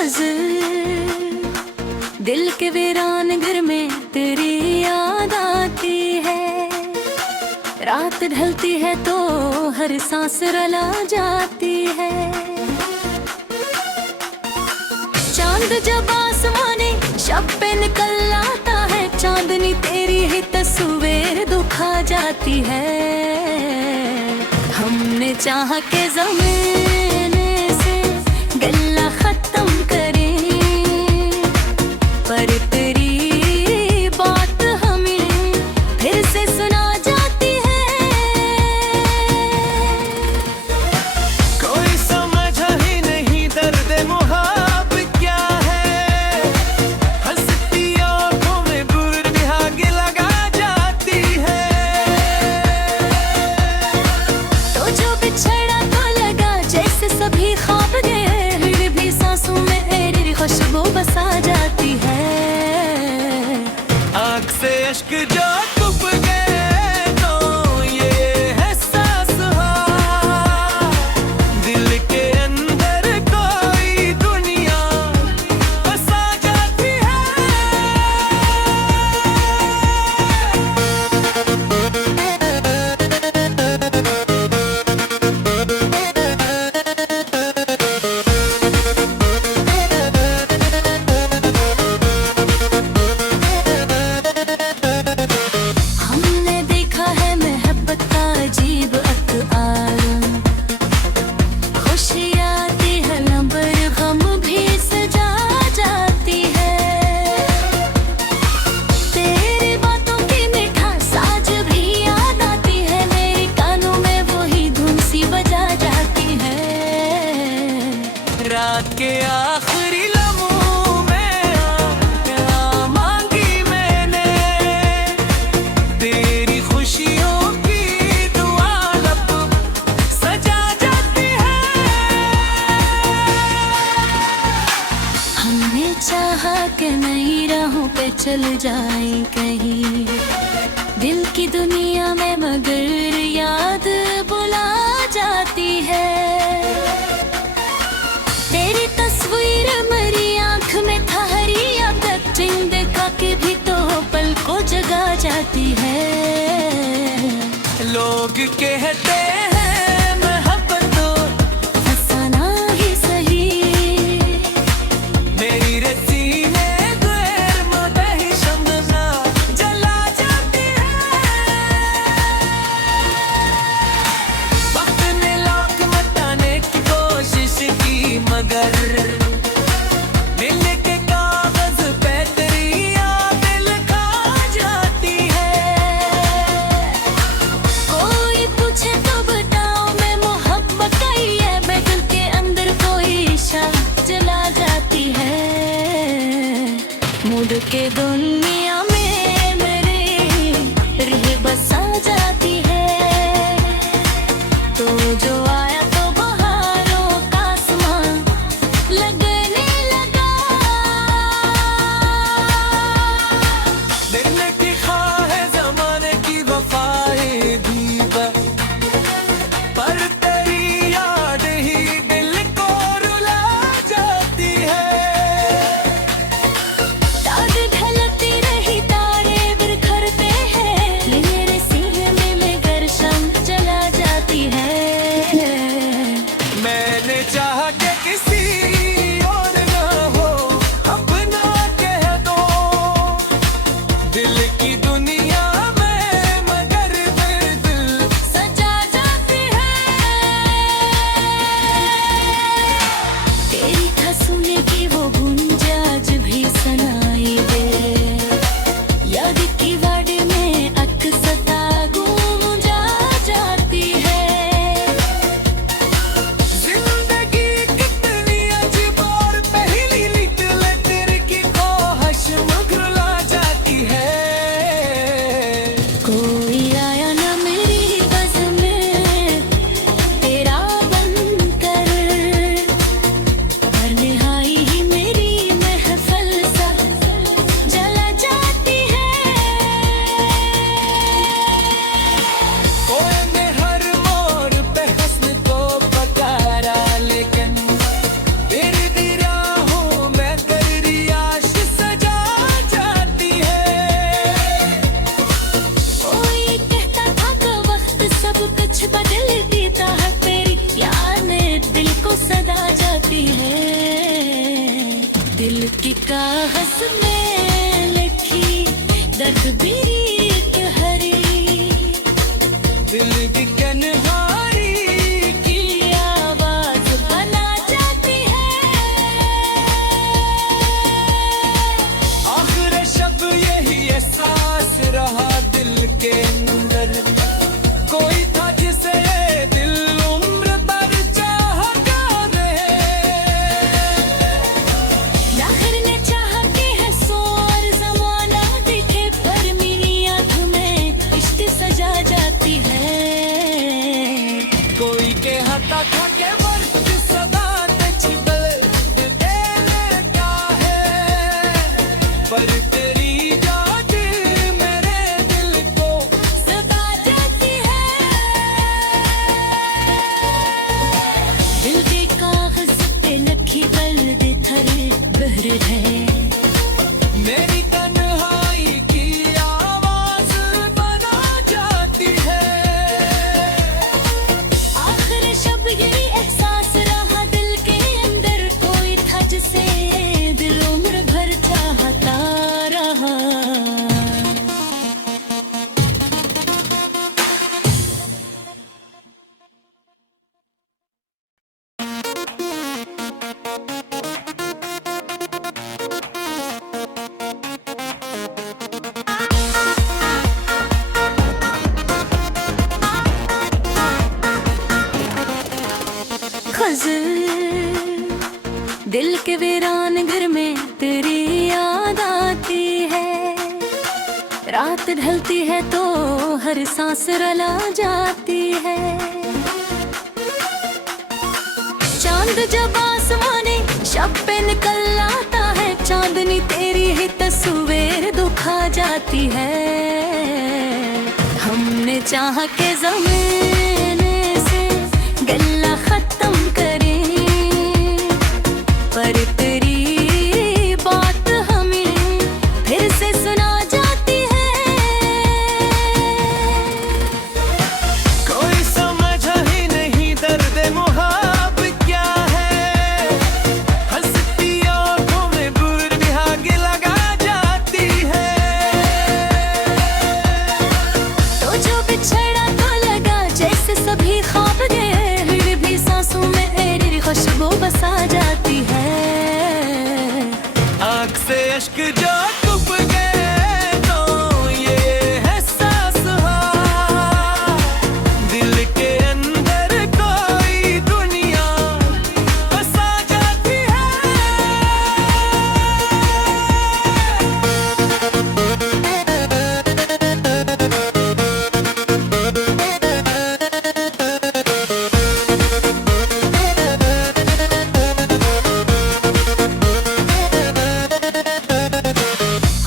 गज़ल। दिल के वीरान घर में तेरी याद आती है, रात ढलती है तो हर सांस रला जाती है। चांद जब आसमाने शब पे निकल आता है, चांदनी तेरी ही तस्वीर दुखा जाती है। हमने चाहा के ज़माने से गल्ला खत्म करें, पर तेरी बात हमें फिर से सुना जाती है। कोई समझ ही नहीं दर्द मोहब्बत क्या है, हंसती आंखों में बुरी आग लगा जाती है। तो जो बिछड़ा तो लगा जैसे सभी ख्वाब गए, फिर भी सांसों में तेरी खुशबू बसा जाती है। आँख से अश्क जो डूब गए तो ये एहसास हुआ, दिल के अंदर कोई दुनिया बसा जाती है। हमने देखा है मोहब्बत का अजीब अतआर, खुशी आती है लबर गम भी सजा जाती है। तेरी बातों की मिठास आज भी याद आती है, मेरे कानों में वही धुन सी बजा जाती है। रात के आखिरी लम्हों में आ मांगी मैंने, तेरी खुशियों की दुआ लब सजा जाती है। हमने चाहा कि नई राहों पे चल जाए कहीं, दिल की दुनिया में मगर याद बुला जाती है। तेरी तस्वीर मेरी आंख में ठहरी, अब तक जिंद का के भी तो पल को जगा जाती है। लोग कहते हैं मोहब्बत तो फसाना ही सही, मेरी रस्सी में गैर मदही शम्ना जला जाती है। वक्त ने लाख मताने की कोशिश की, मगर मिलने के कागज पे तेरी याद लिखा जाती है। कोई पूछे तो बताओ मैं मोहब्बत का ही है, मैं दिल के अंदर कोई शम जला जाती है। मुड़ के दुनिया में मेरे रह बसा जाती है। तो जो आया तो बहारों का आसमां लगने लगा। दिल की ख्वाह ज़माने की वफाएं भी पर तेरी याद ही दिल को रुला जाती है। चाँद ढलती रही तारे बिखरते हैं, ये मेरे सीने में गर शम जला जाती है। मैंने चाहा कि किसी और ना हो, अपना कह दो दिल की दुनिया में, मगर दर्द सजा जाती है। तेरी हंसने की वो गूंज आज भी सुनाई दे, याद की वाड़ में अक्सता गूंज जाती है। जिंदगी कितनी अजीब और पहली निकले, तेरे की ख्वाहिश मुकरला जाती है। कोई आया ना मेरी गज़ल में तेरा बनकर, पर निहाई ही मेरी दिल की कागज में लिखी दर्द भी रीत हरी, दिल की कन्हारी की आवाज बना जाती है। आखिर शब यही एहसास रहा दिल के अंदर, कोई था जिसे दिल उम्र भर चाहता रहे। आखिर ने चाह के है सो और जमाना दिखे, पर मेरी आँख में इश्क सजा जाती है। कोई के हटा था के वर्त सदा छिपल देने क्या है, पर तेरी याद मेरे दिल को सता जाती है। दिल के कागज पे लखी दर्द थर बहर है, मेरी तन्हाई की आवाज बना जाती है। आखिर शब यही एहसास रहा दिल के अंदर, कोई था जिसे दिल उम्र भर चाहता रहा। गज़ल दिल के वीरान घर में तेरी याद आती है, रात ढलती है तो हर सांस रला जाती है। चांद जब आसमाने शब पे निकल आता है, चांदनी तेरी ही तस्वीर दुखा जाती है। हमने चाह के ज़माने से गल्ला खत्म करें, पर तेरी बात हमें फिर से सुना जाती है। कोई समझ ही नहीं दर्द मोहब्बत क्या है, हंसती आंखों में बुरी आग लगा जाती है। तो जो बिछड़ा तो लगा जैसे सभी ख्वाब गए, फिर भी सांसों में तेरी खुशबू बसा जाती है। आँख से अश्क जो डूब गए तो ये एहसास हुआ, दिल के अंदर कोई दुनिया बसा जाती है।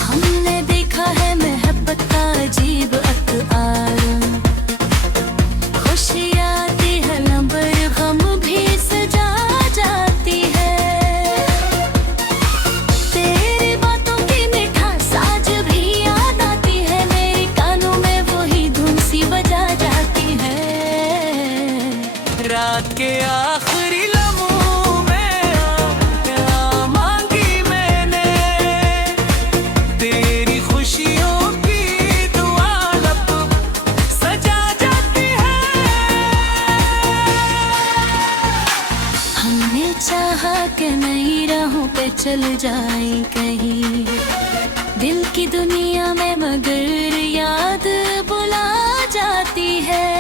हमने देखा है मोहब्बत का अजीब अतआर, खुशी आती है लंबर गम भी सजा जाती है। तेरी बातों की मिठास आज भी याद आती है, मेरे कानों में वही धुन सी बजा जाती है। रात के आखिरी लम्हों में क्या मांगी मैंने, तेरी खुशियों की दुआ लब सजा जाती है। हमने चाहा कि नई राहों पे चल जाए कहीं, दिल की दुनिया में मगर याद बुला जाती है।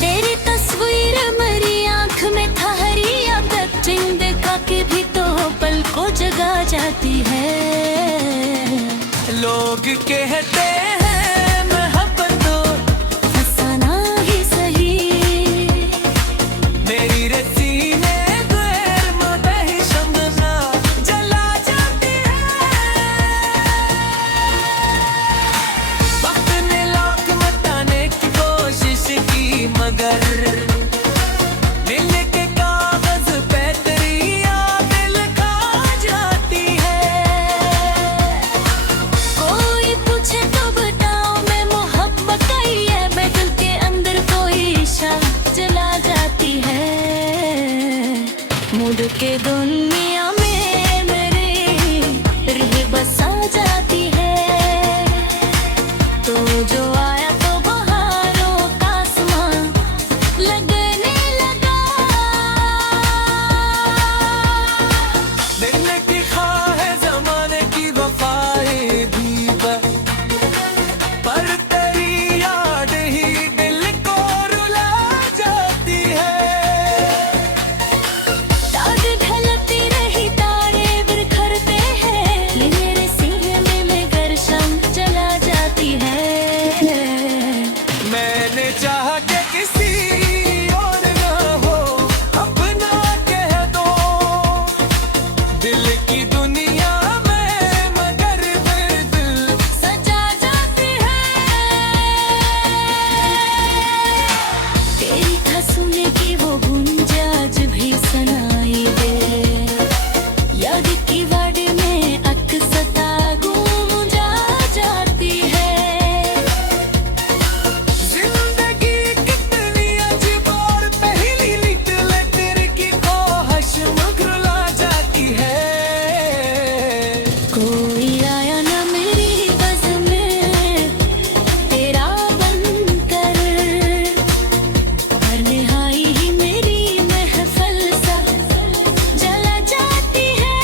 तेरी तस्वीर मेरी आंख में ठहरी आदत, जिंद का के भी तो पल को जगा जाती है। लोग कहते हैं मोहब्बत तो फसाना ही सही, मेरी रसीने गैर मदही शम्ना जला जाती है। वक्त ने लाख मटाने की कोशिश की, मगर दिल के कागज पे तेरी याद लिखा जाती है। कोई पूछे तो बताओ मैं मोहब्बत का ही है, दिल के अंदर कोई इशा जला जाती है। मुड़ के दुनिया बस आ जाती है। तो जो आया तो बहारों का आसमां लगने लगा। दिल की ख्वाह ज़माने की वफाएं भी पर तेरी याद ही दिल को रुला जाती है। दाग ढलती रही तारे बिखरते हैं, ये मेरे सीने में गर्शम चला जाती है। मैंने चाहा कि किसी और ना हो, अपना कह दो दिल की दुनिया में, मगर फिर दिल सजा जाती है। तेरी हंसने की वो गूंज आज भी सुनाई दे, याद की वाड़ में अक्सता गूंज जाती है। जिंदगी कितनी अजीब और पहली निकले, तेरे की ख्वाहिश मुकरला जाती है। कोई आया ना मेरी बज़ में तेरा बनकर, हर निहाई ही मेरी महफल सा जला जाती है।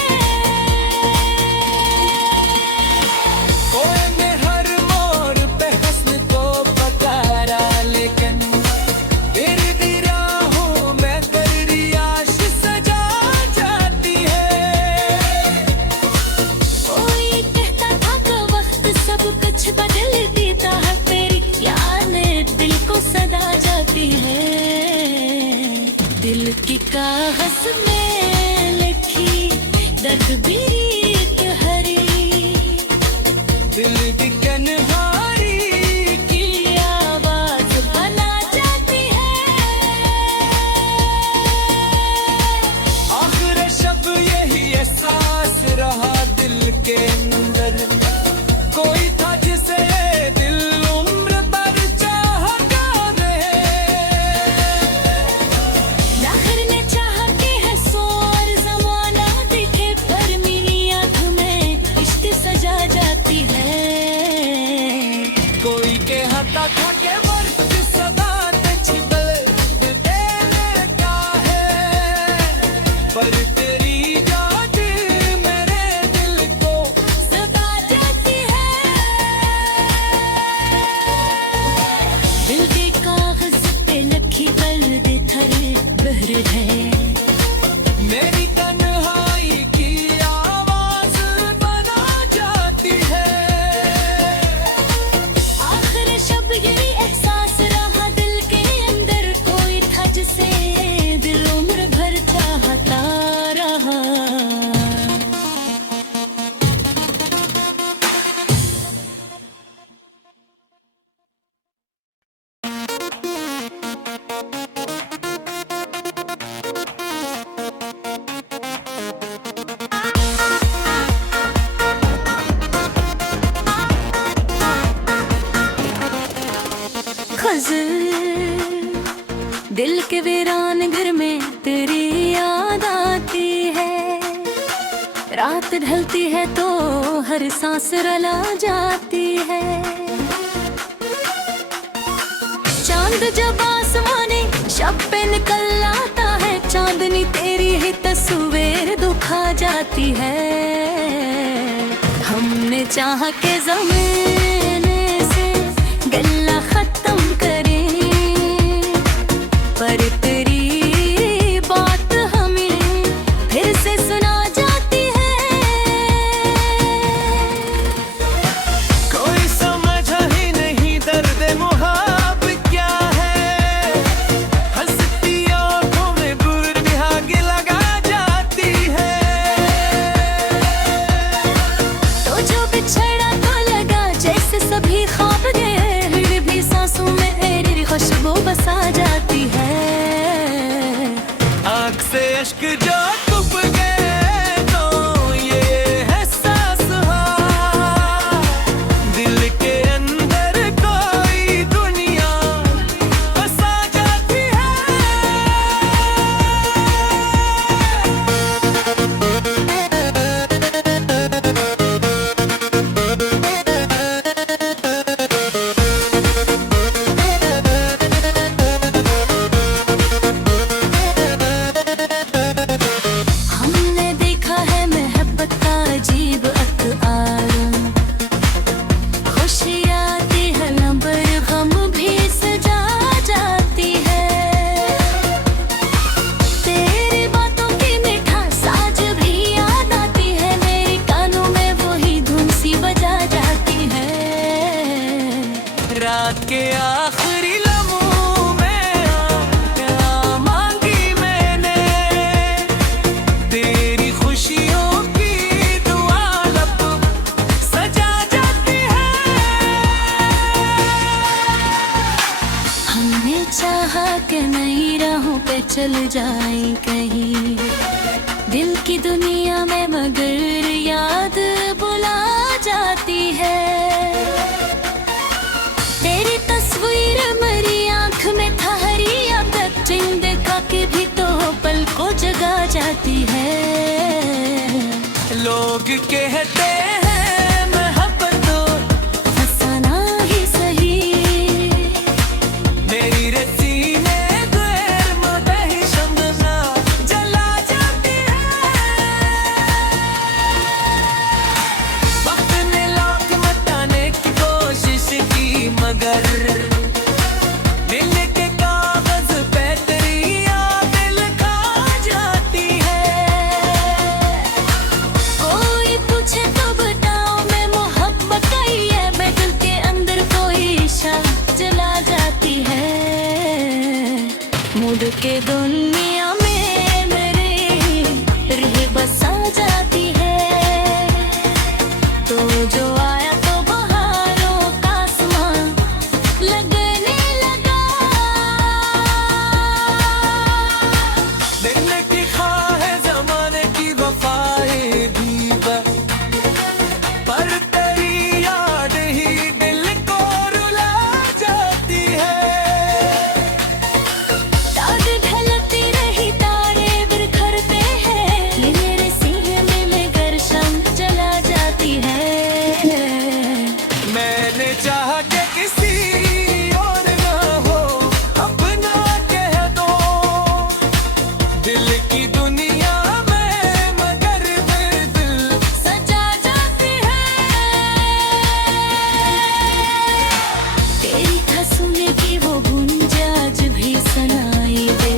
कोई ने हर मोड़ पे हस्न को पकारा, लेकिन फिर भी राहों में दरियाश सजा जाती है। कोई कहता था कि वक्त सब कुछ बदल देता है, तेरी यादें दिल को सदा जाती है। दिल की कागज में लिखी दर्द भी हरी, दिल की कन्हारी की आवाज भला जाती है। आखिर शब यही एहसास रहा दिल के अंदर, कोई था जिसे दिल उम्र भर चाहता रहे। आखिर ने चाहा कि है सो और ज़माना दिखे, पर मेरी आँख में इश्क सजा जाती है। कोई कहता था कि वक्त सदा छिपल देने का है, पर तेरी याद मेरे दिल को सदा जाती है। दिल के कागज पे लखी दर्द थर बहर है, मेरी तन्हाई की आवाज बना जाती है। आखिर शब यही एहसास रहा दिल के अंदर, कोई था जिसे दिल उम्र भर चाहता रहा। खज़र दिल के वीरान घर में तेरी याद आती है, रात ढलती है तो हर सांस रला जाती है। चांद जब आसमानी शब पे निकल आता है, चांदनी तेरी ही तस्वीर दुखा जाती है। हमने चाहा के ज़माने से गल्ला खत्म करें, पर तेरी बात हमें फिर से सुना जाती है। कोई समझ ही नहीं दर्द मुहाब्बत क्या है, हंसती आँखों में बुरी आग लगा जाती है। तो जो बिछड़ा तो लगा जैसे सब कहीं। दिल की दुनिया में मगर याद बुला जाती है। तेरी तस्वीर मेरी आंख में ठहरी आदत, चिन्ह देखा के भी तो पल को जगा जाती है। लोग कहते हैं मोहब्बत तो फसाना ही सही, मेरी रस्सी में गैर मदही शमना जला जाती है। वक्त ने लाख मटाने की कोशिश की मगर मिलने के कागज पे तेरी याद लिखा जाती है। कोई पूछे तो बताओ मैं मोहब्बत का ही है, मैं दिल के अंदर कोई शक जला जाती है। मुड़ के दुनिया में मेरे रह बसा जाती है। तो जो आया तो बहारों का आसमां लगने लगा। मिलने की ख्वाह जमाने की वफाएं भी पर तेरी याद ही दिल को रुला जाती है। चाँद ढलती रही तारे बिखरते हैं, ये मेरे सीने में गर्शम जला जाती है। मैंने चाहा कि किसी और ना हो, अपना कह दो दिल की दुनिया में मगर दिल सजा जाती है। तेरी हंसने की वो गूंज आज भी सुनाई दे,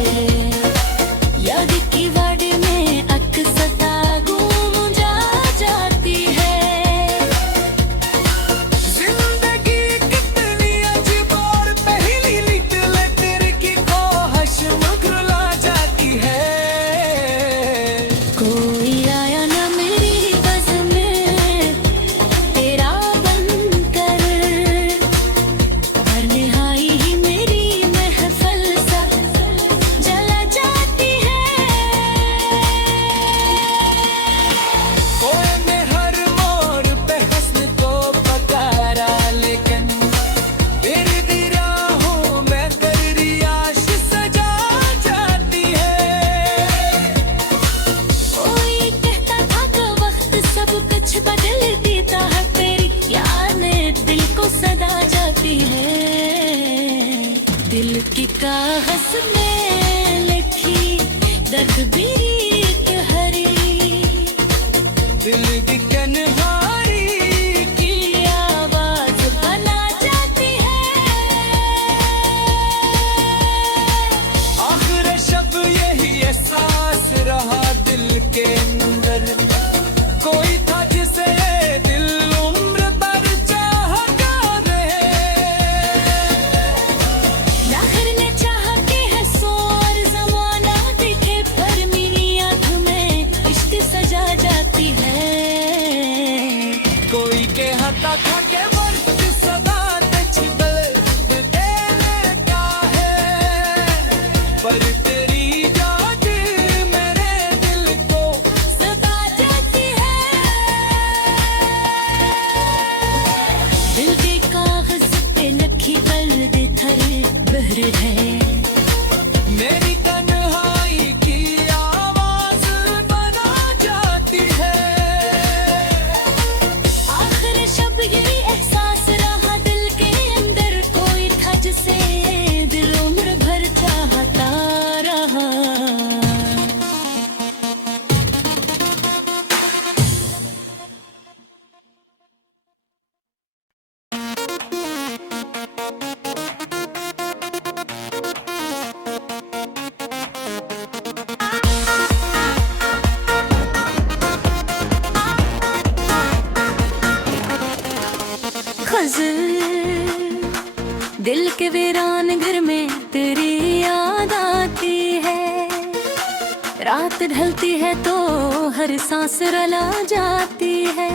याद की वाड़ में अक्सता गूंज जाती है। जिंदगी कितनी अजीब और पहली निकले तेरे की ख्वाहिश मुकरला जाती है। कोई आया ना मेरी बज़ में तेरा बनकर, हर निहाई ही मेरी महफिल सा जला जाती है। कोई ने हर मोड़ पे हंसने को पकारा, लेकिन तेरी दी राहों में तेरी आश सजा जाती है। कोई कहता था कि वक्त सब कुछ बदल देता है, तेरी याद ने दिल को सदा जाती है। दिल की कागज में लिखी दर्द भी हरी, दिल की कन्हारी की आवाज बना जाती है। आखिर शब यही एहसास रहा दिल के अंदर, कोई था जिसे दिल उम्र भर चाहता रहे। आखिर ने चाहा कि है सो और जमाना देखे, पर मेरी आँख में इश्क सजा जाती है। कोई कहता था कि वक्त सदा छिपल तेरे क्या है, पर तेरी याद मेरे दिल को सता जाती है। दिल के कागज पे लखी दर्द थर बहर है, मेरी तन्हाई की आवाज बना जाती है। आखिर शब यही एहसास रहा दिल के अंदर, कोई था जिसे दिल उम्र भर चाहता रहा। दिल के वीरान घर में तेरी याद आती है, रात ढलती है तो हर सांस रला जाती है।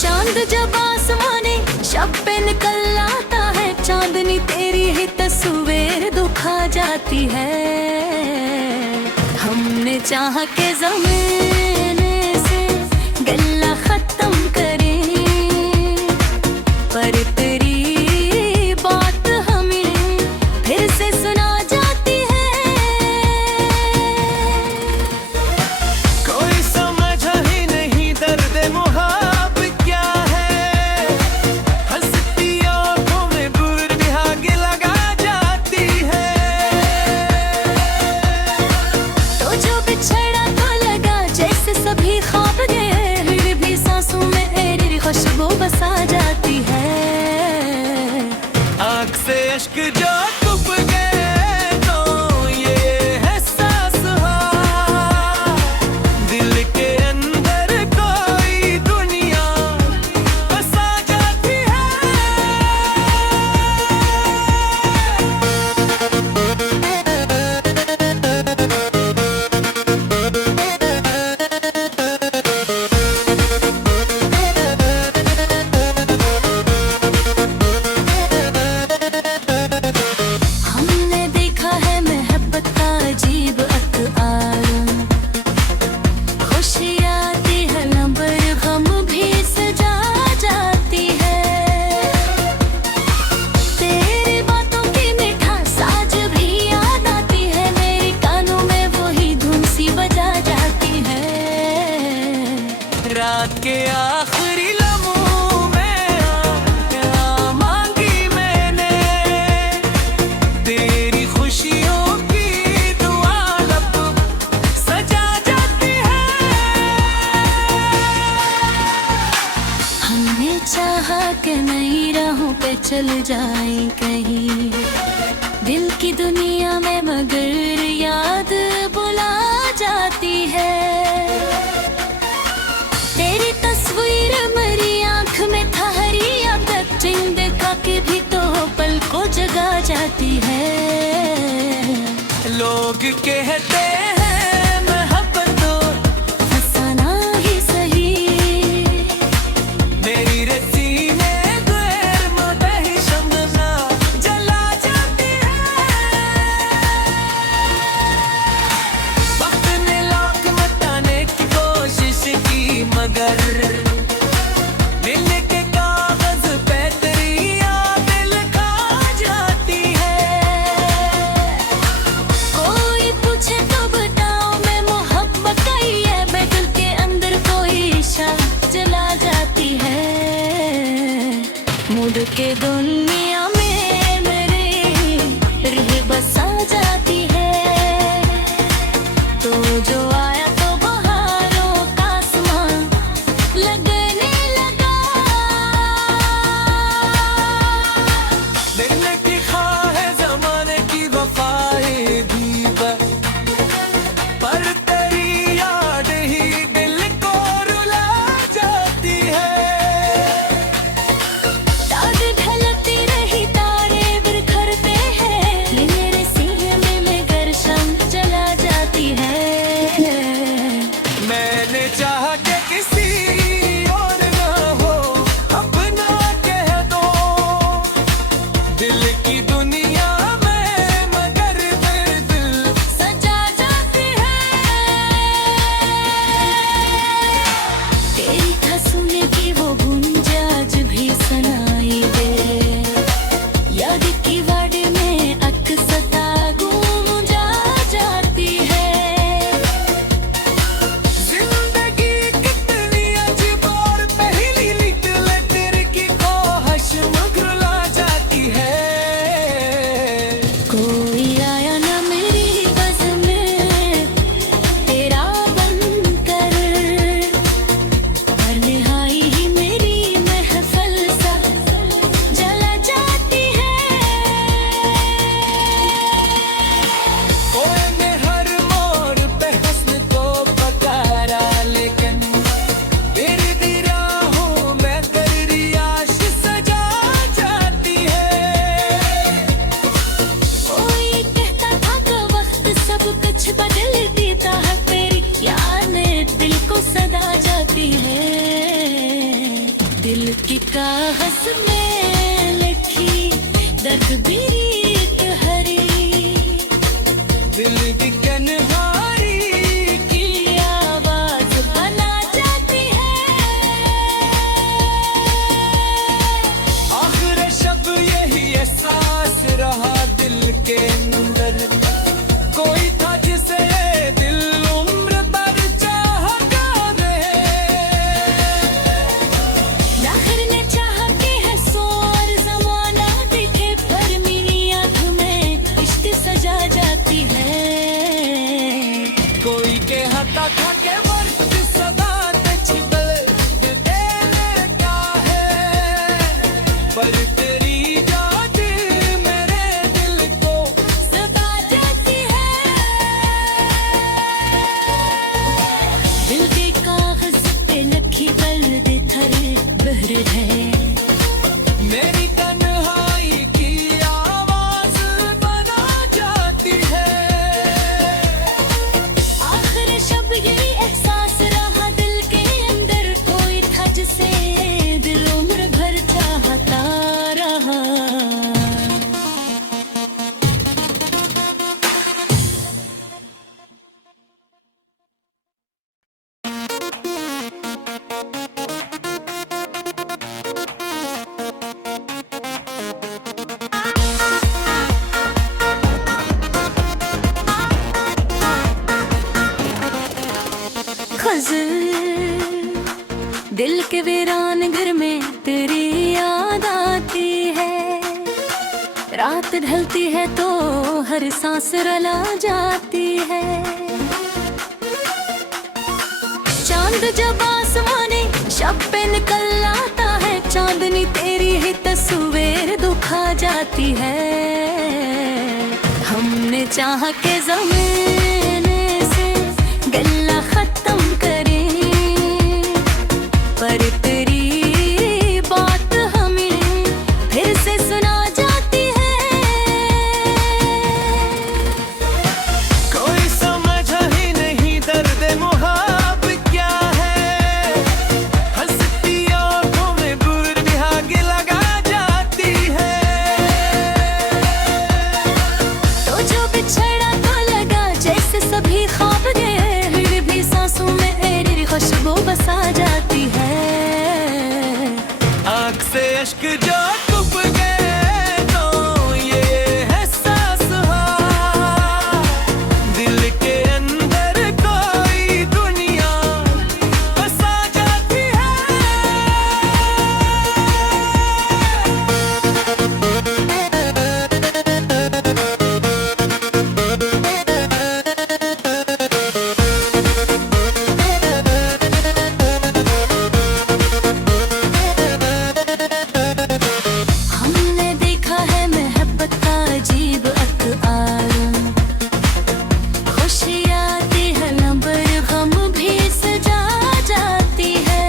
चांद जब आसमाने शब पे निकल आता है, चांदनी तेरी ही तस्वीर दुखा जाती है। हमने चाहा के ज़माने से गल्ला खत्म करें, पर तेरी बात हमें फिर से सुना जाती है। कोई समझ ही नहीं दर्द मोहब्बत क्या है, हंसती आंखों में बुर बिहाग लगा जाती है। तो जो बिछड़ा तो लगा जैसे सभी ख्वाब गए, फिर भी सांसों में तेरी खुशबू बसा जाती है। आँख से अश्क जो डूब गए तो ये एहसास हुआ, दिल के अंदर कोई दुनिया बसा जाती है। हमने देखा है मोहब्बत का अजीब अतआर, खुशी आती है लबर गम भी सजा जाती है। तेरी बातों की मिठास आज भी याद आती है, मेरे कानों में वही धुन सी बजा जाती है। रात के आखिरी लम्हों में आ मांगी मैंने, तेरी खुशियों की दुआ लब सजा जाती है। हमने चाहा कि नई राहों पे चल जाए कहीं, दिल की दुनिया में मगर याद बुला जाती है। तेरी तस्वीर मेरी आंख में ठहरी आदत, जिंद का के भी तो पल को जगा जाती है। लोग कहते हैं मोहब्बत तो फसाना ही सही, मेरी रस्सी में गैर मुतही शम्मा जला जाती है। वक्त ने लाख मताने की कोशिश की मगर मिलने के कागज पे तेरी याद लिखा जाती है। कोई पूछे तो बताओ मैं मोहब्बत का ही है, दिल के अंदर कोई इशा जला जाती है। मुड़ के दुनिया में मेरे रूह बसा जाती है। तो जो आया तो बहारों का आसमां लगने लगा। मिलने की ख्वाह ज़माने की वफाएं भी पर तेरी याद ही दिल को रुला जाती है। ताज ढलती कोई के हका खा के वर्त सदा ते छिपल देने क्या है, पर तेरी याद मेरे दिल को सता जाती है। दिल के कागज पे लखी दर्द थर बहर है, मेरी तन्हाई की आवाज बना जाती है। आखिर शब यही एहसास रहा दिल के अंदर, कोई था जिसे दिल उम्र भर चाहता रहा। खज़र दिल के वीरान घर में तेरी याद आती है, रात ढलती है तो हर सांस रला जाती है। चांद जब आसमाने शब पे निकल आता है, चांदनी तेरी ही तस्वीर दुखा जाती है। हमने चाहा के ज़माने से गल्ला खत्म करें, पर तेरी बात हमें फिर से सुना जाती है। कोई समझ ही नहीं दर्द मोहब्बत क्या है, हंसती आंखों में बुरी आग लगा जाती है। तो जो बिछड़ा तो लगा जैसे सभी ख्वाब गए, फिर भी सांसों में तेरी खुशबू बसा जाती है। आँख से अश्क जो डूब गए तो ये एहसास हुआ, दिल के अंदर कोई दुनिया बसा जाती है। हमने देखा है मोहब्बत का अजीब अतआर, खुशी आती है लबर गम भी सजा जाती है।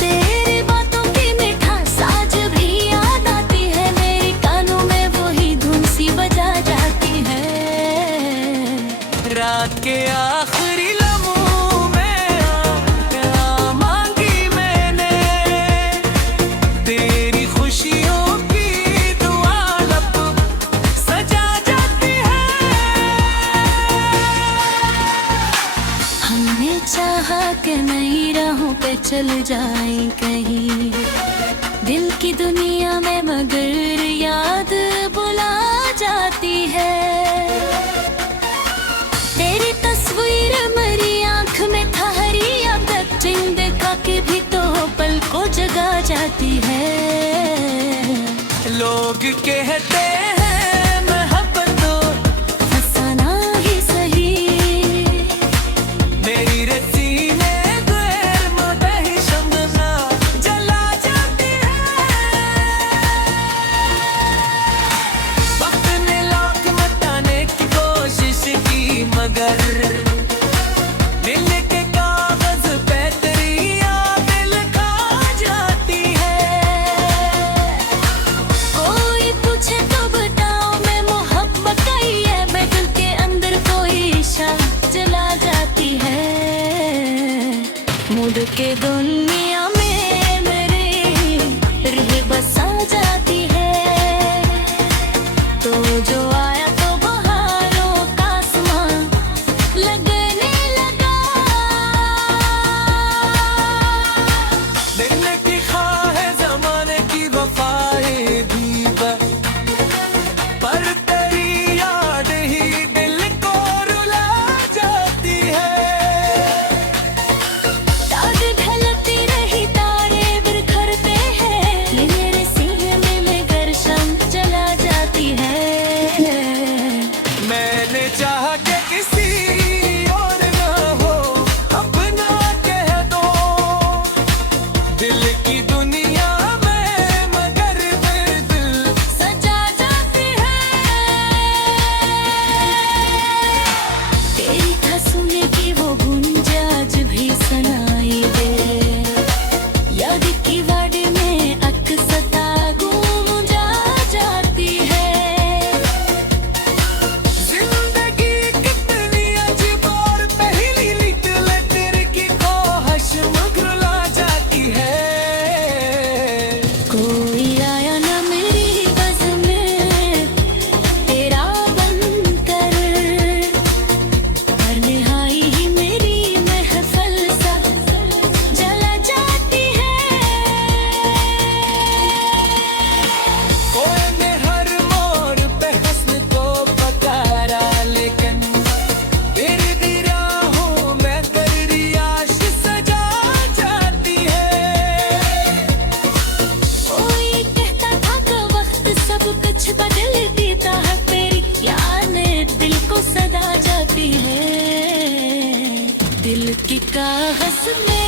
तेरी बातों की मिठास आज भी याद आती है, मेरे कानों में वही धुन सी बजा जाती है। रात के आखिरी लम्हों में क्या मांगी मैंने, तेरी खुशियों की दुआ लब सजा जाती है। हमने चाहा कि नई राहों पे चल जाए कहीं, दिल की दुनिया में मगर याद बुला जाती है। तेरी तस्वीर मेरी आंख में ठहरी अब जिंद का के भी तो पल को जगा जाती है। लोग कहते हैं मोहब्बत तो फसाना ही सही, मेरी रसीने गैर मुदही शम्मा जला जाती है। वक्त ने लाख मटाने की कोशिश की मगर दिल के कागज पे तेरी याद लिखा जाती है। कोई पूछे तो बताओ मैं मोहब्बत का ही है, मैं दिल के अंदर कोई इशा जला जाती है। मुड़ के दुनिया में मेरे रह बसा जाती है। तो जो आया तो बहारों का आसमां लगने लगा। दिन की ख्वाह जमाने की वफाएं भी पर तेरी याद ही दिल को रुला जाती है। रात ढलती हंसने